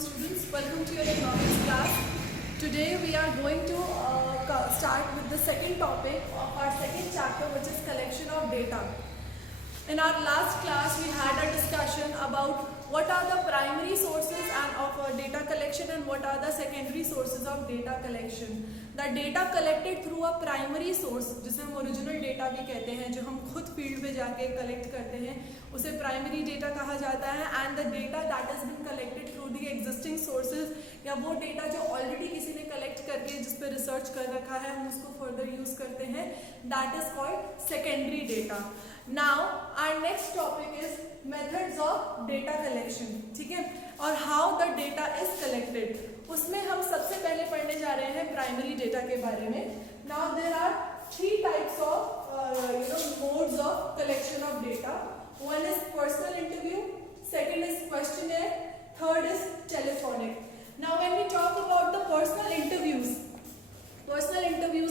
students, welcome to your economics class. Today we are going to start with the second topic of our second chapter, which is collection of data. In our last class we had a discussion about what are the primary sources and of data collection and what are the secondary sources of data collection. The data collected through a primary source, जिसे हम original data भी कहते हैं, जो हम खुद field में जाके कलेक्ट करते हैं, उसे प्राइमरी डेटा कहा जाता है. And the data that has been collected through the existing sources, या वो डेटा जो ऑलरेडी किसी ने कलेक्ट करके जिस पर रिसर्च कर रखा है, हम उसको फर्दर यूज करते हैं, that is called secondary data. Now our next topic is methods of data collection. ठीक है, और how the data is collected. उसमें हम सबसे पहले पढ़ने जा रहे हैं प्राइमरी डेटा के बारे में. Now there are three types of modes of collection of data. One is personal interview, second is questionnaire, third is telephonic. Now when we talk about the personal interviews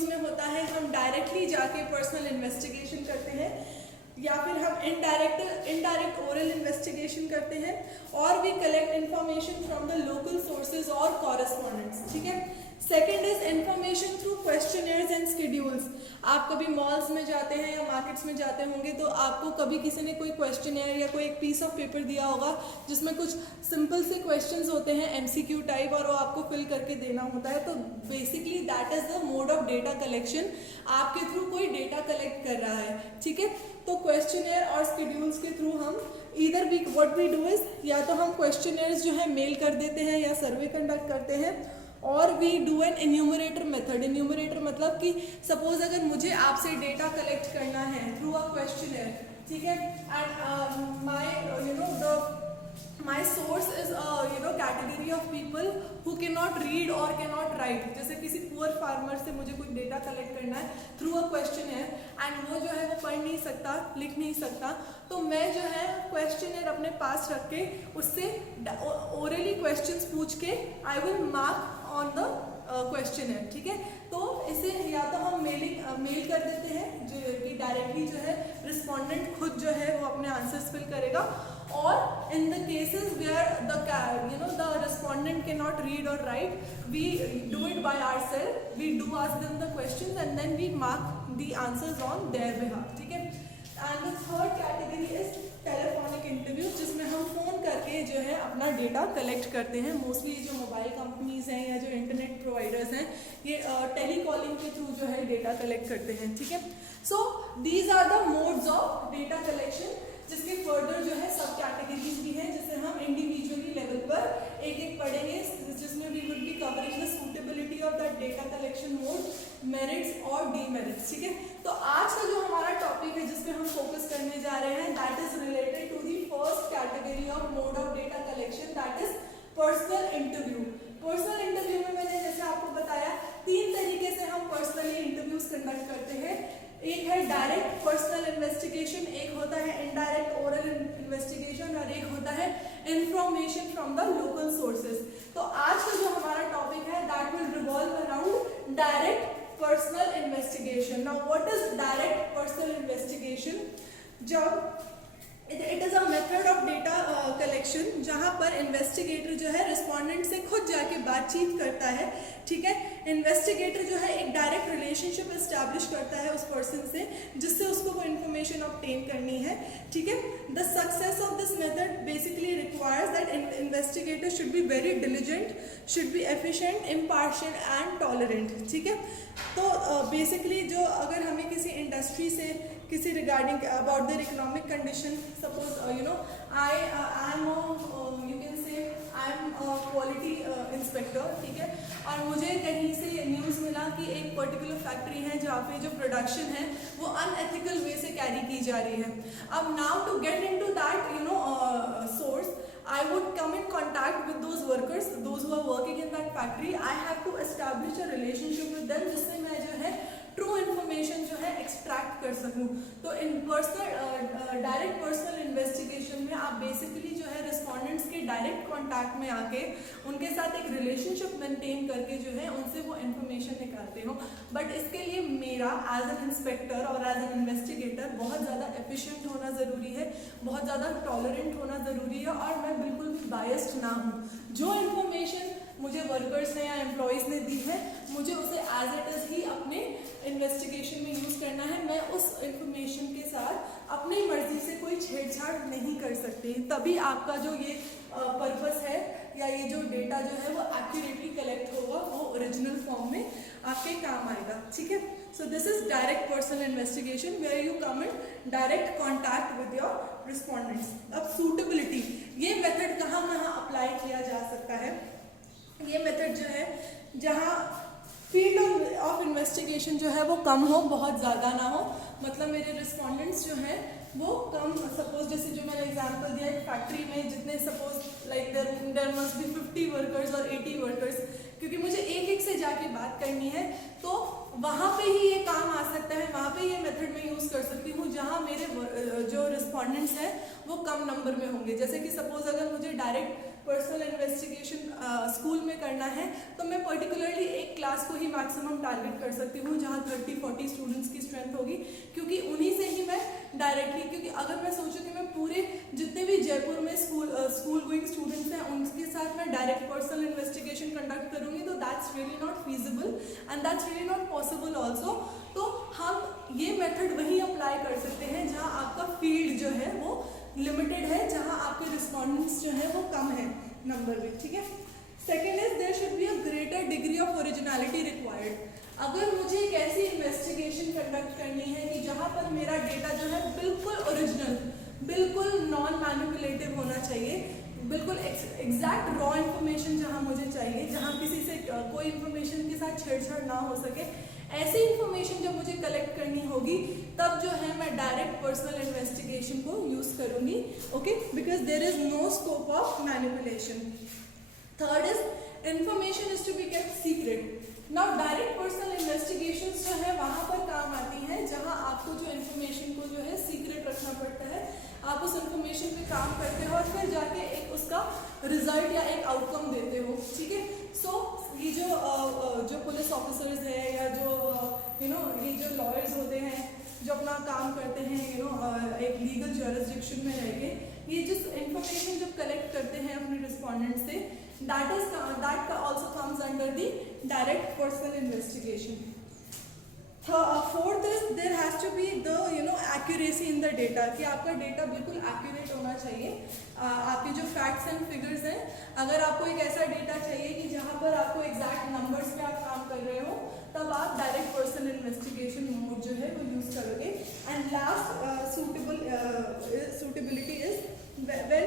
में होता है हम directly जाके personal investigation करते हैं, या फिर हम इनडायरेक्ट ओरल इन्वेस्टिगेशन करते हैं, और we collect information from the local sources और कॉरेस्पॉन्डेंट्स. ठीक है. Second is information through questionnaires and schedules. आप कभी मॉल्स में जाते हैं या मार्केट्स में जाते होंगे तो आपको कभी किसी ने कोई क्वेश्चनेयर या कोई एक पीस ऑफ पेपर दिया होगा जिसमें कुछ सिंपल से क्वेश्चंस होते हैं एमसीक्यू टाइप, और वो आपको फिल करके देना होता है. तो basically that is the mode of data collection. आपके थ्रू कोई डेटा कलेक्ट कर रहा है. ठीक है. तो क्वेश्चनेयर और शेड्यूल्स के थ्रू हम इधर भी व्हाट वी डू इज, या तो हम क्वेश्चनेयर्स जो है मेल कर देते हैं या सर्वे कंडक्ट करते हैं, और we do an enumerator method. Enumerator मतलब कि सपोज अगर मुझे आपसे डेटा कलेक्ट करना है थ्रू अ क्वेश्चनेयर, ठीक है, and my source is category of people who can not read और कैन नॉट राइट. जैसे किसी पुअर फार्मर से मुझे कोई डेटा कलेक्ट करना है थ्रू अ क्वेश्चनेयर, एंड वो जो है वो पढ़ नहीं सकता, लिख नहीं सकता, तो मैं जो है क्वेश्चनेयर अपने पास रख के उससे ओरली क्वेश्चंस पूछ के I will mark on the questionnaire. ठीक है. तो इसे या तो हम मेल कर देते हैं जो कि डायरेक्टली जो है रिस्पोंडेंट खुद जो है वो अपने आंसर्स फिल करेगा, और in the cases where the respondent can not read और write, we do it by ourselves. We do ask them the questions and then we mark the answers on their behalf. ठीक है. And the third category is telephonic interview, जिसमें हम phone करके जो है अपना data collect करते हैं. मोस्टली जो मोबाइल कंपनीज हैं या जो इंटरनेट प्रोवाइडर्स हैं, ये टेलीकॉलिंग के थ्रू जो है डेटा कलेक्ट करते हैं. ठीक है. So these are the modes of data collection, जिसके फर्दर जो है सब कैटेगरीज भी हैं, जिसे हम इंडिविजुअली लेवल पर एक एक पढ़ेंगे, जिसमें we would be covering the suitability of the data collection mode, merits और डीमेरिट्स. ठीक है. तो आज का जो हमारा टॉपिक है जिस पे हम फोकस करने जा रहे हैं, that is related to the first category of mode of data collection, that is personal interview. Personal interview में मैंने जैसे आपको बताया तीन तरीके से हम पर्सनली इंटरव्यूज कंडक्ट करते हैं. एक है डायरेक्ट पर्सनल इन्वेस्टिगेशन, एक होता है इनडायरेक्ट ओरल इन्वेस्टिगेशन, और एक होता है information from the local sources. तो आज का जो हमारा टॉपिक है that will revolve around direct personal investigation. Now what is direct personal investigation? जब it is a method of data collection जहां पर इन्वेस्टिगेटर जो है रिस्पोंडेंट से खुद जाके बातचीत करता है. ठीक है. इन्वेस्टिगेटर जो है एक डायरेक्ट रिलेशनशिप एस्टैब्लिश करता है उस पर्सन से जिससे उसको वो इन्फॉर्मेशन ऑब्टेन करनी है. ठीक है. The success of this method basically requires that investigator should be very diligent, should be efficient, impartial and tolerant. ठीक है. तो बेसिकली जो अगर हमें किसी इंडस्ट्री से किसी regarding about their economic condition, suppose I am you can say I am quality inspector. ठीक है. और मुझे कहीं से न्यूज़ मिला कि एक पर्टिकुलर फैक्ट्री है जहाँ पे जो प्रोडक्शन है वो अनएथिकल वे से कैरी की जा रही है. अब now to get into that source, I would come in contact with those workers, those who are working in that factory. I have to establish a relationship with them, जिससे मैं जो है ट्रू इन्फॉर्मेशन जो है extract कर सकूं। तो इन personal direct personal investigation में आप बेसिकली जो है रिस्पोंडेंट्स के डायरेक्ट कांटेक्ट में आके उनके साथ एक रिलेशनशिप मेंटेन करके जो है उनसे वो इन्फॉर्मेशन निकालते हो। बट इसके लिए मेरा एज एन इंस्पेक्टर और एज एन इन्वेस्टिगेटर बहुत ज़्यादा एफिशिएंट होना ज़रूरी है, बहुत ज़्यादा टॉलरेंट होना ज़रूरी है, और मैं बिल्कुल भी बायस्ड ना हूँ। जो इन्फॉर्मेशन मुझे वर्कर्स ने या एम्प्लॉयज़ ने दी है, मुझे उसे एज इट इज़ ही अपने इन्वेस्टिगेशन में यूज़ करना है। मैं उस इन्फॉर्मेशन के साथ अपनी मर्जी से कोई छेड़छाड़ नहीं कर सकती, तभी आपका जो ये पर्पस है या ये जो डेटा जो है वो एक्यूरेटली कलेक्ट होगा, वो ओरिजिनल फॉर्म में आपके काम आएगा। ठीक है, so this is direct personal investigation where you come in direct contact with your respondents. अब सूटेबिलिटी, ये मेथड कहाँ कहाँ अप्लाई किया जा सकता है? ये मेथड जो है जहाँ फील्ड ऑफ इन्वेस्टिगेशन जो है वो कम हो, बहुत ज़्यादा ना हो, मतलब मेरे रिस्पोंडेंट्स जो हैं वो कम, सपोज जैसे जो मैंने एग्जांपल दिया एक फैक्ट्री में जितने suppose like there must be 50 workers और 80 वर्कर्स, क्योंकि मुझे एक एक से जाके बात करनी है, तो वहाँ पे ही ये काम आ सकता है, वहाँ पे ये मेथड मैं यूज़ कर सकती हूँ जहाँ मेरे जो रिस्पोंडेंट्स हैं वो कम नंबर में होंगे। जैसे कि सपोज अगर मुझे डायरेक्ट पर्सनल इन्वेस्टिगेशन स्कूल में करना है तो मैं पर्टिकुलरली एक क्लास को ही मैक्सिमम टारगेट कर सकती हूँ जहाँ 30-40 स्टूडेंट्स की स्ट्रेंथ होगी, क्योंकि उन्हीं से ही मैं डायरेक्टली, क्योंकि अगर मैं सोचूं कि मैं पूरे जितने भी जयपुर में स्कूल गोइंग स्टूडेंट्स हैं उनके साथ मैं डायरेक्ट पर्सनल इन्वेस्टिगेशन कंडक्ट करूँगी तो that's really not feasible and that's really not possible also. तो हम ये मेथड वहीं अप्लाई कर सकते हैं जहाँ आपका फील्ड जो है वो लिमिटेड है, जहाँ आपके रिस्पॉन्डेंट्स जो है वो कम है नंबर में। ठीक है, second is there should be a greater degree of originality required. अगर मुझे एक ऐसी इन्वेस्टिगेशन कंडक्ट करनी है कि जहाँ पर मेरा डेटा जो है बिल्कुल ओरिजिनल, बिल्कुल नॉन मैनिपुलेटिव होना चाहिए, बिल्कुल एग्जैक्ट रॉ इन्फॉर्मेशन जहाँ मुझे चाहिए, जहाँ किसी से कोई इन्फॉर्मेशन के साथ छेड़छाड़ ना हो सके, ऐसी इन्फॉर्मेशन जब मुझे कलेक्ट करनी होगी तब जो है मैं डायरेक्ट पर्सनल इन्वेस्टिगेशन को यूज करूंगी। Okay, because there is no scope of manipulation. Third is information is to be kept secret. Now direct personal investigation जो है वहां पर काम आती है जहां आपको जो इन्फॉर्मेशन को जो है सीक्रेट रखना पड़ता है, आप उस इन्फॉर्मेशन पे काम करते हो और फिर जाके एक उसका रिजल्ट या एक आउटकम देते हो। ठीक है, सो ये जो पुलिस ऑफिसर्स है या जो ये जो लॉयर्स होते हैं जो अपना काम करते हैं एक लीगल ज्यूरिसडिक्शन में रह के, ये जिस इन्फॉर्मेशन जब कलेक्ट करते हैं अपने रिस्पोंडेंट से, that also comes under the direct personal investigation. Fourth is there has to be the accuracy in the data, कि आपका डेटा बिल्कुल एक्यूरेट होना चाहिए। आपके जो फैक्ट्स एंड फिगर्स हैं, अगर आपको एक ऐसा डेटा चाहिए कि जहाँ पर आपको एग्जैक्ट नंबर्स पे आप काम कर रहे हो, तब आप डायरेक्ट पर्सनल इन्वेस्टिगेशन मोड जो है वो यूज करोगे। And last suitability is when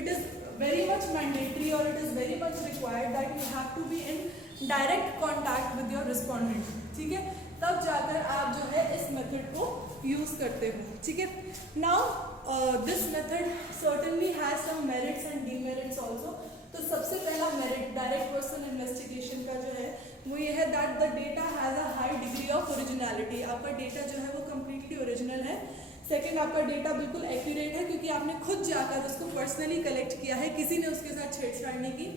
it is very much mandatory or it is very much required that you have to be in direct contact with your respondent। ठीक है, तब जाकर आप जो है इस मेथड को यूज करते हो। ठीक है, now this method certainly has some merits and demerits also. तो सबसे पहला मेरिट डायरेक्ट पर्सनल इन्वेस्टिगेशन का जो है वो ये है that the data has a high degree of originality. आपका डेटा जो है वो कम्प्लीटली ओरिजिनल है। सेकेंड, आपका डेटा बिल्कुल एक्यूरेट है क्योंकि आपने खुद जाकर उसको पर्सनली कलेक्ट किया है, किसी ने उसके साथ छेड़छाड़ नहीं की।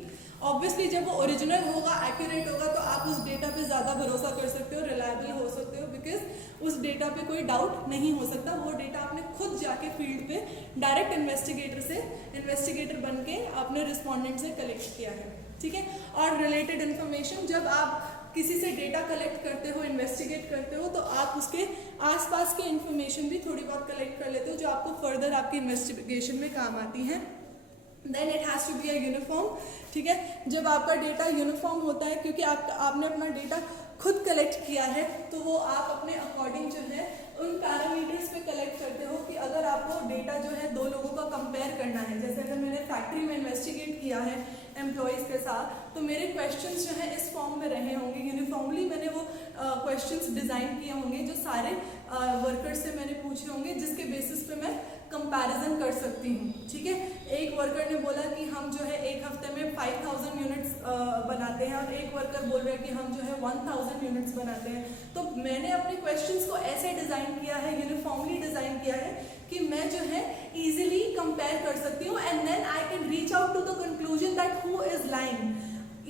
ऑब्वियसली जब वो ओरिजिनल होगा, एक्यूरेट होगा, तो आप उस डेटा पे ज़्यादा भरोसा कर सकते हो, रिलायबल हो सकते हो, बिकॉज उस डेटा पे कोई डाउट नहीं हो सकता। वो डेटा आपने खुद जाके फील्ड पे डायरेक्ट इन्वेस्टिगेटर बन के अपने रिस्पोंडेंट से कलेक्ट किया है। ठीक है, और रिलेटेड इन्फॉर्मेशन, जब आप किसी से डेटा कलेक्ट करते हो, इन्वेस्टिगेट करते हो, तो आप उसके आसपास के इन्फॉर्मेशन भी थोड़ी बहुत कलेक्ट कर लेते हो जो आपको फर्दर आपकी इन्वेस्टिगेशन में काम आती हैं। Then it has to be a uniform. ठीक है, जब आपका डेटा यूनिफॉर्म होता है क्योंकि आपने अपना डेटा खुद कलेक्ट किया है, तो वो आप अपने अकॉर्डिंग जो है उन पैरामीटर्स पे कलेक्ट करते हो कि अगर आपको डेटा जो है दो लोगों का कंपेयर करना है, जैसे अगर मैंने फैक्ट्री में इन्वेस्टिगेट किया है एम्प्लॉयज़ के साथ, तो मेरे क्वेश्चंस जो है इस फॉर्म में रहे होंगे, यूनिफॉर्मली मैंने वो क्वेश्चंस डिज़ाइन किए होंगे जो सारे वर्कर्स से मैंने पूछे होंगे, जिसके बेसिस पे मैं कंपैरिजन कर सकती हूँ, ठीक है। एक वर्कर ने बोला कि हम जो है एक हफ्ते में 5000 यूनिट्स बनाते हैं और एक वर्कर बोल रहे हैं कि हम जो है 1000 यूनिट्स बनाते हैं। तो मैंने अपने क्वेश्चंस को ऐसे डिज़ाइन किया है, यूनिफॉर्मली डिज़ाइन किया है कि मैं जो है इजीली कंपेयर कर सकती हूँ and then I can reach out to the conclusion that who is lying,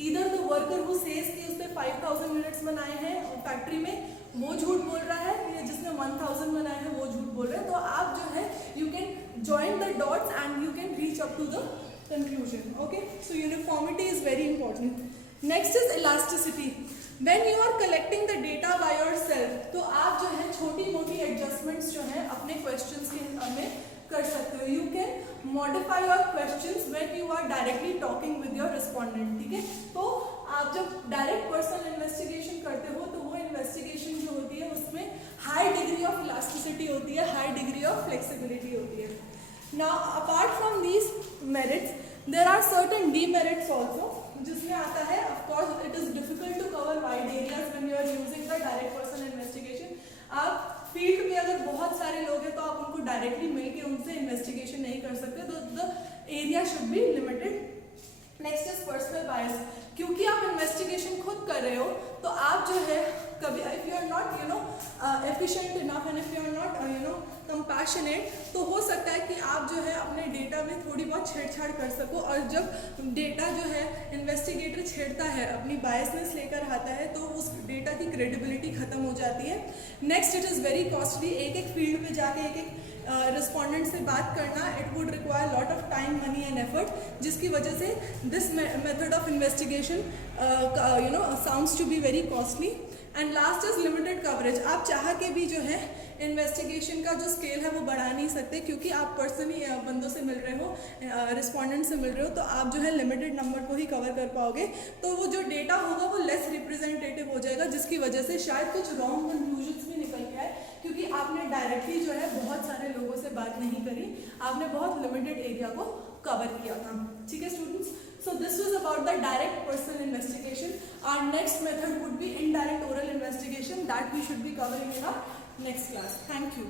either the worker who says कि उसने 5000 यूनिट्स बनाए हैं फैक्ट्री में वो झूठ बोल रहा है, या जिसने 1000 बनाए हैं वो झूठ बोल रहा है। तो आप जो है you can join the dots and you can reach up to the conclusion. Okay, so uniformity is very important. Next is elasticity. When you are collecting the data by yourself, तो आप जो है छोटी मोटी एडजस्टमेंट्स जो है अपने questions के में कर सकते हो। You can modify your questions when you are directly talking with your respondent, ठीक है। तो आप जब डायरेक्ट पर्सनल इन्वेस्टिगेशन करते हो तो वो इन्वेस्टिगेशन जो होती है उसमें हाई डिग्री ऑफ इलास्टिसिटी होती है, हाई डिग्री ऑफ फ्लेक्सिबिलिटी होती है। Now apart from these merits there are certain demerits also, जिसमें आता है of course it is difficult to cover wide areas when you are using the direct personal investigation. आप field में अगर बहुत सारे लोग हैं तो आप उनको डायरेक्टली मिलके उनसे इन्वेस्टिगेशन नहीं कर सकते, तो the area should be limited. Next is personal bias, क्योंकि आप इन्वेस्टिगेशन खुद कर रहे हो तो आप जो है कभी if you are not efficient enough and if you are not compassionate, तो हो सकता है कि आप जो है अपने डेटा में थोड़ी बहुत छेड़छाड़ कर सको, और जब डेटा जो है इन्वेस्टिगेटर छेड़ता है अपनी बायसनेस लेकर आता है तो उस डेटा की क्रेडिबिलिटी खत्म हो जाती है। Next it is very costly, एक एक फील्ड में जाके एक एक रिस्पोंडेंट से बात करना, it would require lot of time, money and effort, जिसकी वजह से this method of investigation sounds to be very costly. And last is limited coverage. आप चाह के भी जो है इन्वेस्टिगेशन का जो स्केल है वो बढ़ा नहीं सकते, क्योंकि आप पर्सनली बंदों से मिल रहे हो, रिस्पोंडेंट से मिल रहे हो, तो आप जो है लिमिटेड नंबर को ही कवर कर पाओगे। तो वो जो डेटा होगा वो लेस रिप्रेजेंटेटिव हो जाएगा, जिसकी वजह से शायद कुछ रॉन्ग कंक्लूजन्स भी निकल के आए, क्योंकि आपने डायरेक्टली जो है बहुत सारे लोगों से बात नहीं करी, आपने बहुत लिमिटेड एरिया को कवर किया था, ठीक है students. So this was about the direct personal investigation. Our next method would be indirect oral investigation that we should be covering in our next class. Thank you.